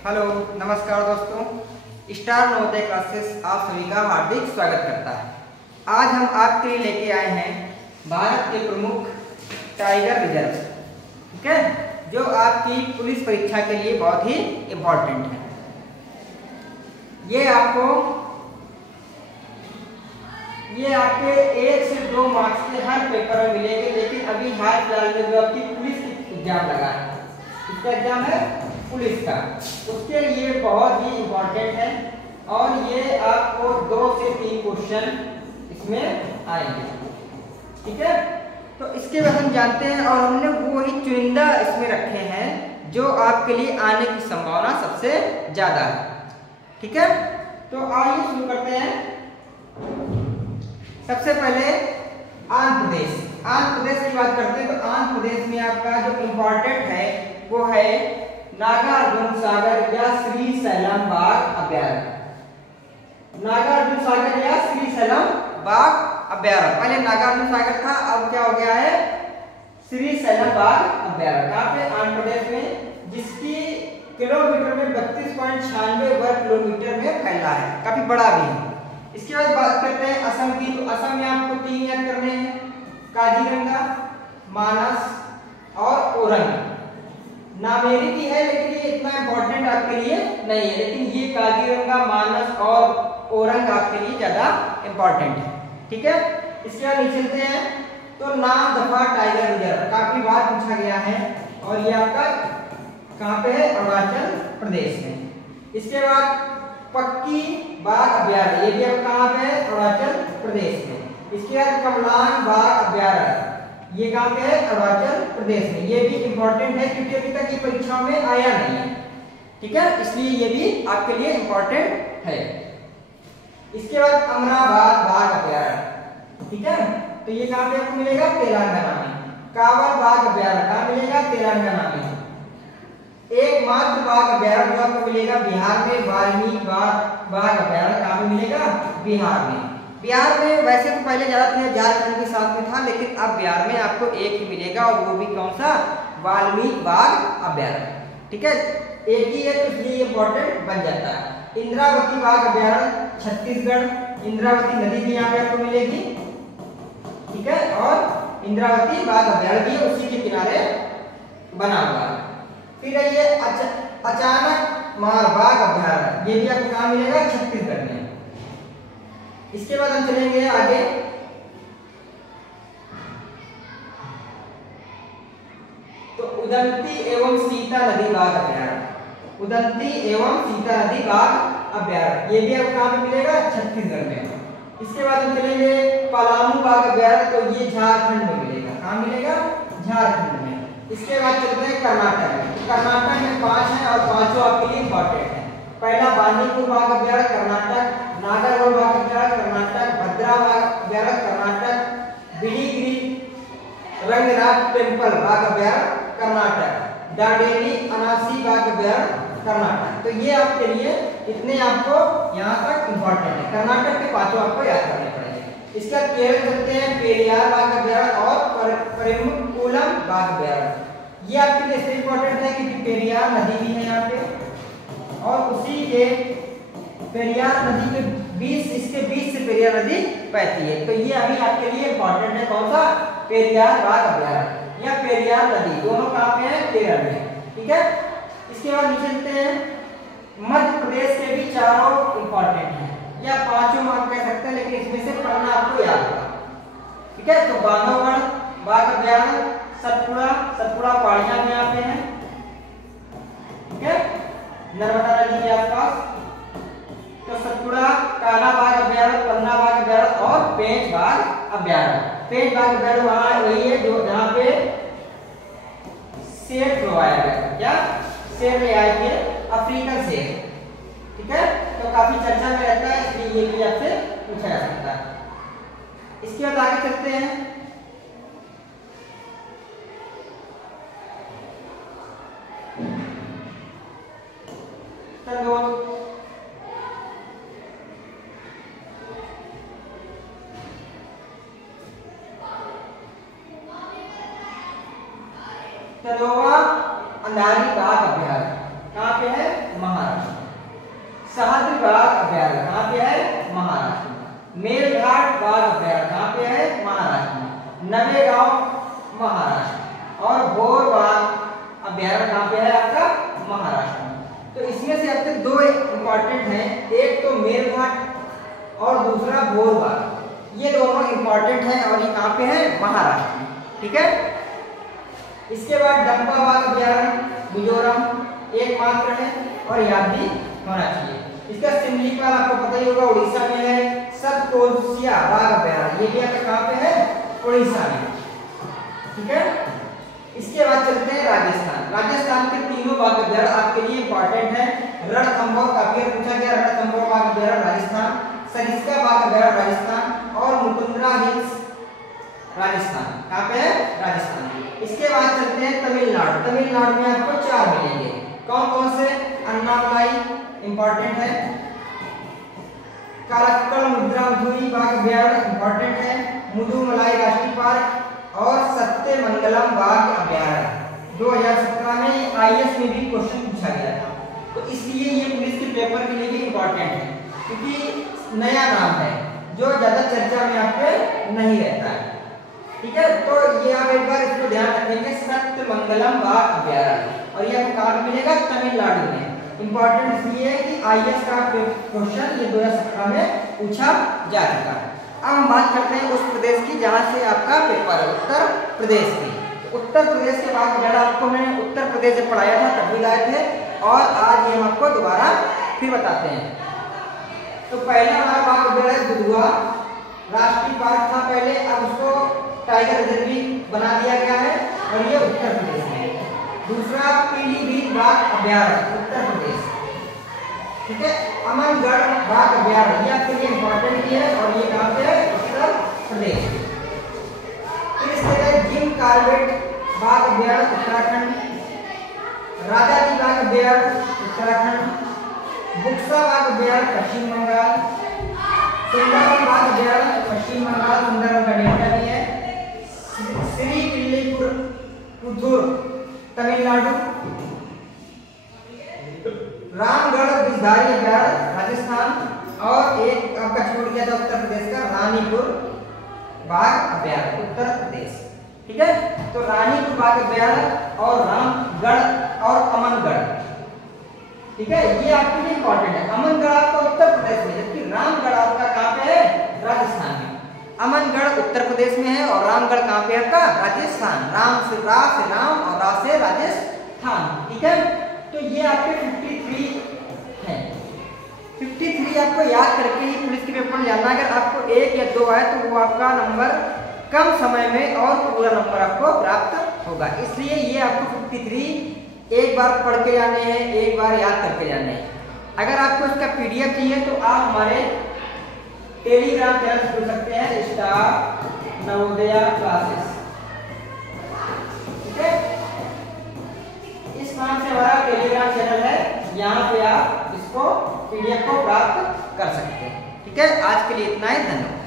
Hello, नमस्कार दोस्तों। Star Navodaya classes आप सभी का हार्दिक स्वागत करता है। आज हम आपके लिए लेके आए हैं भारत के प्रमुख टाइगर रिजर्व, ठीक है, जो आपकी पुलिस परीक्षा के लिए बहुत ही इम्पोर्टेंट है। ये आपके 1 से 2 मार्क्स के हर पेपर में मिलेंगे, लेकिन अभी हाल फिलहाल में जो आपकी पुलिस की एग्जाम लगा है, इसका एग्जाम है पुलिस का, उसके लिए बहुत ही इम्पोर्टेंट है और ये आपको 2 से 3 क्वेश्चन इसमें आएंगे, ठीक है। तो इसके बाद हम जानते हैं और हमने वो ही चुनिंदा इसमें रखे हैं जो आपके लिए आने की संभावना सबसे ज्यादा है, ठीक है। तो आइए शुरू करते हैं। सबसे पहले आंध्र प्रदेश की बात करते हैं। तो आंध्र प्रदेश में आपका जो इम्पोर्टेंट है वो है नागार्जुन सागर या श्रीशैलम बाघ अभयारण्य। नागार्जुन सागर या श्रीशैलम बाघ अभयारण्य, पहले नागार्जुन सागर था, अब क्या हो गया है श्रीशैलम बाघ अभयारण्य। कहाँ पे? आंध्र प्रदेश में, जिसकी किलोमीटर में 32.96 वर्ग किलोमीटर में फैला है, काफी बड़ा भी है। इसके बाद बात करते हैं असम की। तो असम में आपको 3 याद करने हैं, काजीरंगा, मानस और ओरंग। नामेरी की है लेकिन ये इतना इंपॉर्टेंट आपके लिए नहीं है, लेकिन ये काजीरंगा, मानस और ओरंग आपके लिए ज्यादा इंपॉर्टेंट है, ठीक है। इसके बाद नीचे चलते हैं। तो नामदफा टाइगर रिजर्व काफी बार पूछा गया है और ये आपका कहाँ पे है? अरुणाचल प्रदेश में। इसके बाद पक्की बाघ अभयारण्य, ये भी अब कहाँ पे है? अरुणाचल प्रदेश में। इसके बाद कमलान बाघ अभयारण्य, ये कहाँ पे है? अरुणाचल प्रदेश में। ये भी इंपॉर्टेंट है क्योंकि अभी तक ये परीक्षाओं में आया नहीं है, ठीक है, इसलिए ये भी आपके लिए इंपॉर्टेंट है। इसके बाद अमराबाद बाघ अभयारण्य, ठीक है, तो ये कहाँ पे आपको मिलेगा? तेलंगाना में। कावल बाघ अभयारण्य कहाँ मिलेगा? तेलंगाना में। एकमात्र बाघ अभयारण्य जो आपको मिलेगा बिहार में, वाल्मीकि बाघ अभयारण्य कहाँ पे मिलेगा? बिहार में। बिहार में वैसे तो पहले ज्यादा थे, झारखंड के साथ में था, लेकिन अब बिहार में आपको एक ही मिलेगा और वो भी कौन सा? वाल्मीकि बाघ अभयारण्य, ठीक है, एक ही है, तो इसलिए इंपॉर्टेंट बन जाता है। इंद्रावती बाघ अभयारण्य छत्तीसगढ़, इंद्रावती नदी भी यहाँ पे आपको मिलेगी, ठीक है, और इंद्रावती बाघ अभयारण्य भी उसी के किनारे बना हुआ है। फिर ये अचानक मार बाघ अभयारण्य, ये भी आपको कहाँ मिलेगा? छत्तीसगढ़ में। इसके बाद हम चलेंगे आगे। तो उदंती एवं सीता नदी बाघ अभयारण्य, उदंती एवं सीता नदी बाघ अभयारण्य, ये भी आपको कहाँ पे मिलेगा? छत्तीसगढ़ में। इसके बाद हम चलेंगे पलामू बाघ अभयारण्य, तो ये झारखंड में मिलेगा, कहाँ मिलेगा? झारखंड में। इसके बाद चलते हैं कर्नाटक में। कर्नाटक में 5 है और 5 आपके लिए इंपॉर्टेंट है। पहला बांदीपुर बाघ अभयारण्य कर्नाटक, नागरहोल बाघ अभयारण्य कर्नाटक, भद्रा बाघ अभयारण्य कर्नाटक, बिलीगिरी रंगनाथ टेम्पल बाघ अभयारण्य कर्नाटक, दांडेली अनासी बाघ अभयारण्य कर्नाटक। तो ये आपके लिए इतने आपको यहाँ तक इंपॉर्टेंट है। कर्नाटक के 5 आपको याद करने पड़ेंगे। इसके बाद केरल चलते हैं, पेरियार बाघ अभयारण्य और परिमुकुलम बाघ अभयारण्य। ये आपके लिए इसलिए इंपॉर्टेंट है क्योंकि पेरियार नदी भी है यहाँ पे और उसी के पेरियार नदी के इसके बीच से पेरियार नदी बहती है, तो ये अभी आपके लिए इंपॉर्टेंट है। कौन सा? पेरियार बाघ अभयारण्य या पेरियार नदी, दोनों कहाँ पे है? केरल में, ठीक है। इसके बाद नीचे चलते हैं। मध्य प्रदेश के भी 4 इंपॉर्टेंट है या 5 आप कह सकते हैं, लेकिन इसमें से पढ़ना आपको याद होगा, ठीक है। तो बांधवगढ़ बाघ अभयारण्य, सतपुड़ा पहाड़ियां भी यहाँ पे है, ठीक है, नर्मदा नदी के आसपास। तो सतपुड़ा, काला बाघ अभयारण्य, पन्ना बाघ अभयारण्य और पेंच बाघ अभयारण्य। पेंच बाघ अभयारण्य वहां वही है जो जहाँ पे शेर छुड़वाया गया, क्या शेर ले आए थे? अफ्रीकन शेर, ठीक है, तो काफी चर्चा में रहता है, इसलिए ये भी आपसे पूछा जा सकता है। इसके बाद आगे चलते हैं। तलोवा अंधारी बाघ अभयारण्य कहाँ पे है? नवेगांव महाराष्ट्र, और बोरबाग अभ्यारण्य कहाँ पे है आपका? महाराष्ट्र में। तो इसमें से आपके दो इंपॉर्टेंट हैं, एक तो मेलघाट और दूसरा बोरबाग। ये दोनों इंपॉर्टेंट हैं और ये कहाँ पे है? महाराष्ट्र में। ठीक है। इसके बाद डंपाबाग अभ्यारण्य मिजोरम एकमात्र है और याद भी होना चाहिए। इसका सिमलीपाल आपको पता ही होगा, उड़ीसा में है। सतकोसिया बाघ अभ्यारण्य, ये भी आपका कहाँ पे है? उड़ीसा में। ठीक है। इसके बाद चलते हैं राजस्थान। राजस्थान के तीनों बाघ अभ्यारण्य आपके लिए इंपॉर्टेंट है। रणथंभौर काफी पूछा गया, रणथंभौर बाघ अभ्यारण्य राजस्थान, सरिस्का बाघ अभ्यारण्य राजस्थान और मुकुंदरा हिल्स राजस्थान। कहाँ पे है? राजस्थान। इसके बाद चलते हैं तमिलनाडु। तमिलनाडु में आपको 4 मिलेंगे। कौन कौन से? अन्नामलाई इंपॉर्टेंट है, कालक्कल मुद्रामधुई बाघ अभ्यारण्य इंपॉर्टेंट है, मुदुमलाई राष्ट्रीय पार्क और सत्यमंगलम बाघ अभ्यारण्य। 2017 में आईएएस में भी क्वेश्चन पूछा गया था, तो इसलिए ये पुलिस के पेपर के लिए भी इंपॉर्टेंट है, क्योंकि नया नाम है जो ज्यादा चर्चा में आपके नहीं रहता है। ठीक है। तो ये आप एक बार इसको ध्यान रखेंगे, सत्यमंगलम बाघ अभ्यारण्य, और ये आपको कहाँ मिलेगा? तमिलनाडु में। इंपॉर्टेंट इसलिए है कि आईएएस का क्वेश्चन ये 2017 में पूछा जा चुका है। अब हम बात करते हैं उस प्रदेश की जहाँ से आपका पेपर है, उत्तर प्रदेश की। उत्तर प्रदेश के बाद अगर आपको मैंने उत्तर प्रदेश से पढ़ाया था तब भी लाए थे, और आज ये हम आपको दोबारा फिर बताते हैं। तो पहला हमारा बाघ अभ्यारण्य दुधवा राष्ट्रीय पार्क था पहले, अब उसको टाइगर रिजर्व भी बना दिया गया है और ये उत्तर प्रदेश में। दूसरा पीलीभीत बाघ अभ्यारण्य उत्तर प्रदेश। ठीक है। अमनगढ़ बाघ अभ्यारण्य ये आपके लिए इंपॉर्टेंट भी है और ये कहाँ पे है? उत्तर प्रदेश। फिर इसके बाद जिम कार्बेट बाघ अभ्यारण्य उत्तराखंड, राजाजी बाघ अभ्यारण्य उत्तराखंड, बुक्सा बाघ अभ्यारण्य पश्चिम बंगाल, सुंदरवन बाघ अभ्यारण्य पश्चिम बंगाल, सुंदरवन का डेल्टा भी है, श्री विल्लीपुतूर तमिलनाडु, रामगढ़ बिजधारी अभ्यारण्य राजस्थान, और एक आपका छूट गया था उत्तर प्रदेश का रानीपुर बाघ अभ्यारण्य उत्तर प्रदेश। ठीक है। तो रानीपुर बाघ अभ्यारण्य और रामगढ़ और अमनगढ़, ठीक है, ये आपके लिए इंपॉर्टेंट है। अमनगढ़ आपका उत्तर प्रदेश में, जबकि रामगढ़ आपका कहाँ पे है? राजस्थान में। अमनगढ़ उत्तर प्रदेश में है और रामगढ़ कहाँ पे है आपका? राजस्थान। राम से राम और रा से राजस्थान। ठीक है। तो ये आपके 53 है। 53 आपको याद करके ही पुलिस के पेपर में जाना। अगर आपको 1 या 2 आए तो वो आपका नंबर कम समय में और पूरा नंबर आपको प्राप्त होगा। इसलिए ये आपको 53 एक बार पढ़ के जाने हैं, एक बार याद करके जाने हैं। अगर आपको इसका पीडीएफ चाहिए तो आप हमारे टेलीग्राम चैनल से जुड़ सकते हैं, स्टार नवोदया क्लासेस। ठीक है। इस नाम से हमारा टेलीग्राम चैनल है, यहाँ पे आप इसको पीडीएफ को प्राप्त कर सकते हैं। ठीक है। आज के लिए इतना ही, धन्यवाद।